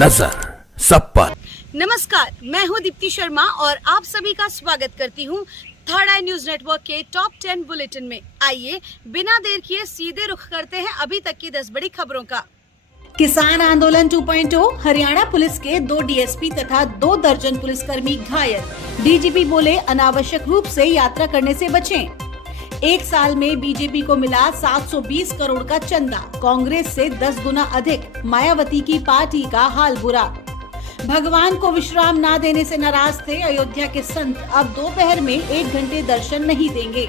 नजर सब पर। नमस्कार, मैं हूं दीप्ति शर्मा और आप सभी का स्वागत करती हूं थर्ड आई न्यूज नेटवर्क के टॉप 10 बुलेटिन में। आइए बिना देर किए सीधे रुख करते हैं अभी तक की 10 बड़ी खबरों का। किसान आंदोलन 2.0, हरियाणा पुलिस के 2 डीएसपी तथा 2 दर्जन पुलिसकर्मी घायल। डीजीपी बोले अनावश्यक रूप से यात्रा करने से बचें। एक साल में बीजेपी को मिला 720 करोड़ का चंदा, कांग्रेस से 10 गुना अधिक। मायावती की पार्टी का हाल बुरा। भगवान को विश्राम ना देने से नाराज थे अयोध्या के संत, अब दोपहर में 1 घंटे दर्शन नहीं देंगे।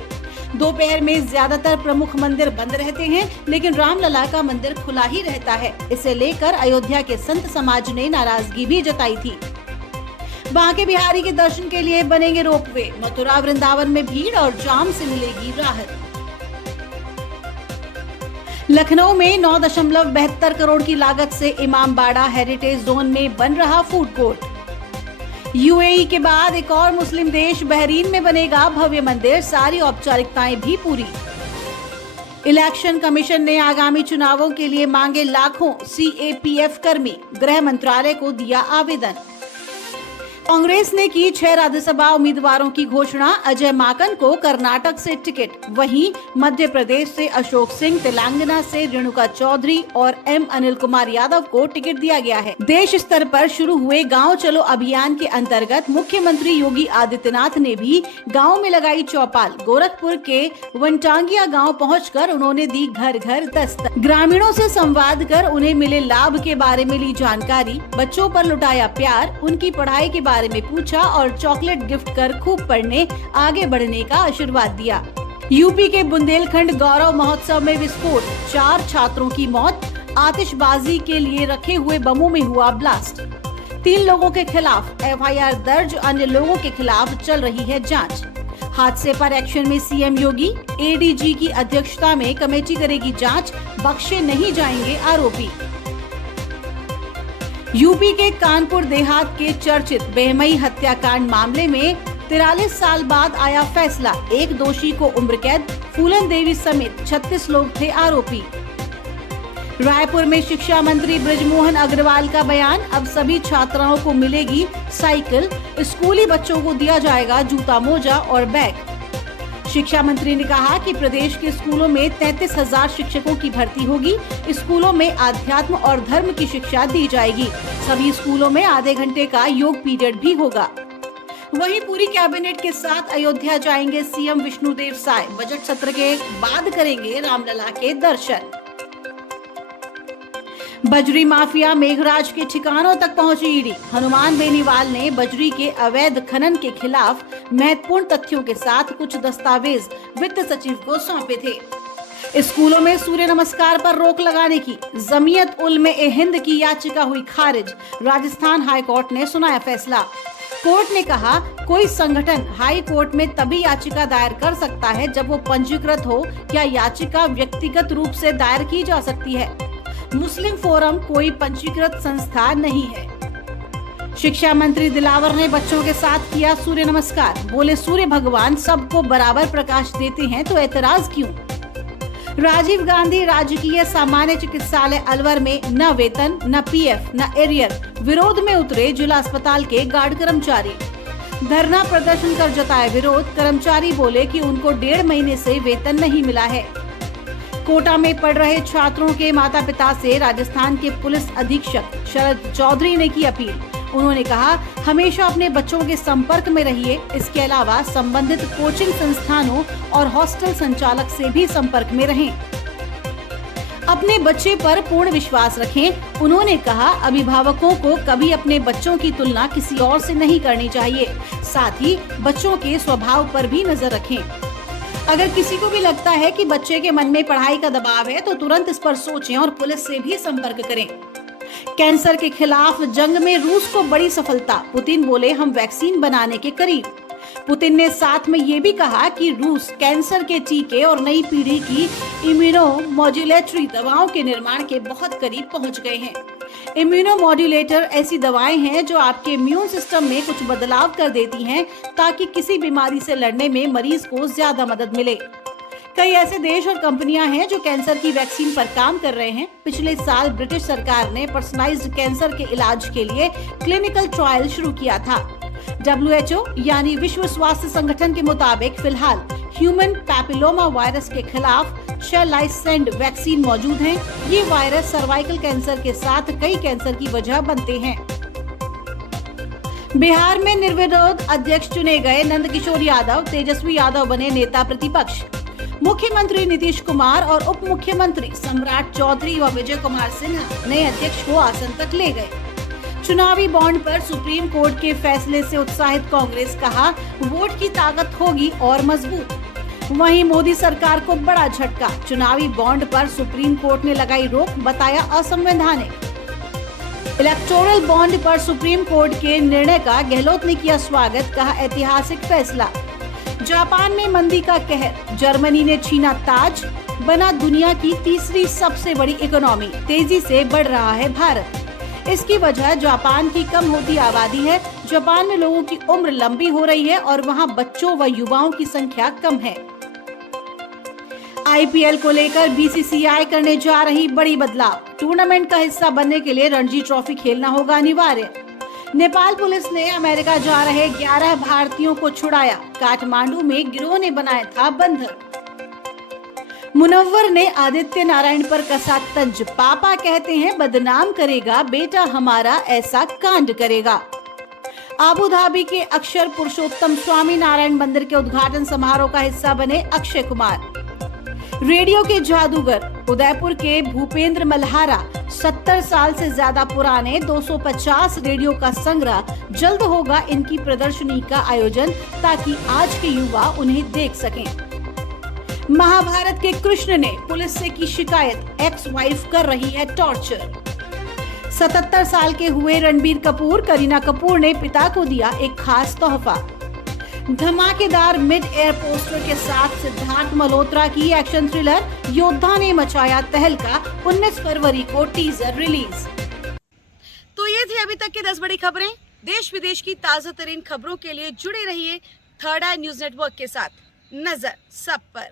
दोपहर में ज्यादातर प्रमुख मंदिर बंद रहते हैं, लेकिन रामलला का मंदिर खुला ही रहता है। इसे लेकर अयोध्या के संत समाज ने नाराजगी भी जताई थी। बांके बिहारी के दर्शन के लिए बनेंगे रोपवे, मथुरा वृंदावन में भीड़ और जाम से मिलेगी राहत। लखनऊ में 9.72 करोड़ की लागत से इमामबाड़ा हेरिटेज जोन में बन रहा फूड कोर्ट। यूएई के बाद एक और मुस्लिम देश बहरीन में बनेगा भव्य मंदिर, सारी औपचारिकताएं भी पूरी। इलेक्शन कमीशन ने आगामी चुनावों के लिए मांगे लाखों सीएपीएफ कर्मी, गृह मंत्रालय को दिया आवेदन। कांग्रेस ने की 6 राज्यसभा उम्मीदवारों की घोषणा, अजय माकन को कर्नाटक से टिकट, वहीं मध्य प्रदेश से अशोक सिंह, तेलंगाना से रेणुका चौधरी और एम अनिल कुमार यादव को टिकट दिया गया है। देश स्तर पर शुरू हुए गांव चलो अभियान के अंतर्गत मुख्यमंत्री योगी आदित्यनाथ ने भी गाँव में लगाई चौपाल। गोरखपुर के वनटांगिया गाँव पहुँचकर उन्होंने दी घर घर दस्तक। ग्रामीणों से संवाद कर उन्हें मिले लाभ के बारे में ली जानकारी। बच्चों पर लुटाया प्यार, उनकी पढ़ाई के बारे में पूछा और चॉकलेट गिफ्ट कर खूब पढ़ने, आगे बढ़ने का आशीर्वाद दिया। यूपी के बुंदेलखंड गौरव महोत्सव में विस्फोट, 4 छात्रों की मौत। आतिशबाजी के लिए रखे हुए बमों में हुआ ब्लास्ट। 3 लोगों के खिलाफ एफआईआर दर्ज, अन्य लोगों के खिलाफ चल रही है जांच। हादसे पर एक्शन में सीएम योगी, एडीजी की अध्यक्षता में कमेटी करेगी जांच, बख्शे नहीं जाएंगे आरोपी। यूपी के कानपुर देहात के चर्चित बेहमई हत्याकांड मामले में 43 साल बाद आया फैसला, एक दोषी को उम्र कैद, फूलन देवी समेत 36 लोग थे आरोपी। रायपुर में शिक्षा मंत्री बृजमोहन अग्रवाल का बयान, अब सभी छात्राओं को मिलेगी साइकिल, स्कूली बच्चों को दिया जाएगा जूता मोजा और बैग। शिक्षा मंत्री ने कहा कि प्रदेश के स्कूलों में 33,000 शिक्षकों की भर्ती होगी। स्कूलों में आध्यात्म और धर्म की शिक्षा दी जाएगी। सभी स्कूलों में आधे घंटे का योग पीरियड भी होगा। वहीं पूरी कैबिनेट के साथ अयोध्या जाएंगे सीएम विष्णुदेव साय, बजट सत्र के बाद करेंगे रामलला के दर्शन। बजरी माफिया मेघराज के ठिकानों तक पहुंची ईडी। हनुमान बेनीवाल ने बजरी के अवैध खनन के खिलाफ महत्वपूर्ण तथ्यों के साथ कुछ दस्तावेज वित्त सचिव को सौंपे थे। स्कूलों में सूर्य नमस्कार पर रोक लगाने की जमीयत उलमे ए हिंद की याचिका हुई खारिज, राजस्थान हाई कोर्ट ने सुनाया फैसला। कोर्ट ने कहा, कोई संगठन हाई कोर्ट में तभी याचिका दायर कर सकता है जब वो पंजीकृत हो या याचिका व्यक्तिगत रूप से दायर की जा सकती है। मुस्लिम फोरम कोई पंजीकृत संस्था नहीं है। शिक्षा मंत्री दिलावर ने बच्चों के साथ किया सूर्य नमस्कार, बोले सूर्य भगवान सबको बराबर प्रकाश देते हैं तो ऐतराज क्यों। राजीव गांधी राजकीय सामान्य चिकित्सालय अलवर में न वेतन, न पीएफ, न एरियर, विरोध में उतरे जिला अस्पताल के गार्ड कर्मचारी। धरना प्रदर्शन कर जताया विरोध, कर्मचारी बोले कि उनको 1.5 महीने से वेतन नहीं मिला है। कोटा में पढ़ रहे छात्रों के माता पिता से राजस्थान के पुलिस अधीक्षक शरद चौधरी ने की अपील। उन्होंने कहा, हमेशा अपने बच्चों के संपर्क में रहिए। इसके अलावा संबंधित कोचिंग संस्थानों और हॉस्टल संचालक से भी संपर्क में रहें। अपने बच्चे पर पूर्ण विश्वास रखें। उन्होंने कहा, अभिभावकों को कभी अपने बच्चों की तुलना किसी और से नहीं करनी चाहिए। साथ ही बच्चों के स्वभाव पर भी नजर रखें। अगर किसी को भी लगता है कि बच्चे के मन में पढ़ाई का दबाव है तो तुरंत इस पर सोचें और पुलिस से भी संपर्क करें। कैंसर के खिलाफ जंग में रूस को बड़ी सफलता, पुतिन बोले हम वैक्सीन बनाने के करीब। पुतिन ने साथ में ये भी कहा कि रूस कैंसर के टीके और नई पीढ़ी की इम्यूनो मॉड्यूलेटरी दवाओं के निर्माण के बहुत करीब पहुंच गए हैं। इम्यूनो मॉड्यूलेटर ऐसी दवाएं हैं जो आपके इम्यून सिस्टम में कुछ बदलाव कर देती हैं ताकि किसी बीमारी से लड़ने में मरीज को ज्यादा मदद मिले। कई ऐसे देश और कंपनियां हैं जो कैंसर की वैक्सीन पर काम कर रहे हैं। पिछले साल ब्रिटिश सरकार ने पर्सनलाइज्ड कैंसर के इलाज के लिए क्लिनिकल ट्रायल शुरू किया था। WHO यानी विश्व स्वास्थ्य संगठन के मुताबिक फिलहाल ह्यूमन पैपिलोमा वायरस के खिलाफ शेलाइसेंट वैक्सीन मौजूद है। ये वायरस सर्वाइकल कैंसर के साथ कई कैंसर की वजह बनते हैं। बिहार में निर्विरोध अध्यक्ष चुने गए नंदकिशोर यादव तेजस्वी यादव बने नेता प्रतिपक्ष। मुख्यमंत्री नीतीश कुमार और उप मुख्यमंत्री सम्राट चौधरी व विजय कुमार सिन्हा नए अध्यक्ष को आसन तक ले गए। चुनावी बॉन्ड पर सुप्रीम कोर्ट के फैसले से उत्साहित कांग्रेस कहा वोट की ताकत होगी और मजबूत। वहीं मोदी सरकार को बड़ा झटका, चुनावी बॉन्ड पर सुप्रीम कोर्ट ने लगाई रोक, बताया असंवैधानिक। इलेक्टोरल बॉन्ड पर सुप्रीम कोर्ट के निर्णय का गहलोत ने किया स्वागत, कहा ऐतिहासिक फैसला। जापान में मंदी का कहर, जर्मनी ने छीना ताज, बना दुनिया की तीसरी सबसे बड़ी इकोनॉमी, तेजी से बढ़ रहा है भारत। इसकी वजह जापान की कम होती आबादी है। जापान में लोगों की उम्र लंबी हो रही है और वहां बच्चों व युवाओं की संख्या कम है। IPL को लेकर BCCI करने जा रही बड़ी बदलाव, टूर्नामेंट का हिस्सा बनने के लिए रणजी ट्रॉफी खेलना होगा अनिवार्य। नेपाल पुलिस ने अमेरिका जा रहे 11 भारतीयों को छुड़ाया, काठमांडू में गिरोह ने बनाया था बंधक। मुनव्वर ने आदित्य नारायण पर कसा तंज, पापा कहते हैं बदनाम करेगा, बेटा हमारा ऐसा कांड करेगा। आबू धाबी के अक्षर पुरुषोत्तम स्वामी नारायण मंदिर के उद्घाटन समारोह का हिस्सा बने अक्षय कुमार। रेडियो के जादूगर उदयपुर के भूपेंद्र मल्हारा 70 साल से ज्यादा पुराने 250 रेडियो का संग्रह, जल्द होगा इनकी प्रदर्शनी का आयोजन ताकि आज के युवा उन्हें देख सकें। महाभारत के कृष्ण ने पुलिस से की शिकायत, एक्स वाइफ कर रही है टॉर्चर। 77 साल के हुए रणबीर कपूर, करीना कपूर ने पिता को दिया एक खास तोहफा। धमाकेदार मिड एयर पोस्टर के साथ सिद्धार्थ मल्होत्रा की एक्शन थ्रिलर योद्धा ने मचाया तहलका, 19 फरवरी को टीजर रिलीज। तो ये थी अभी तक की 10 बड़ी खबरें। देश विदेश की ताजा तरीन खबरों के लिए जुड़े रहिए थर्ड आई न्यूज नेटवर्क के साथ। नजर सब पर।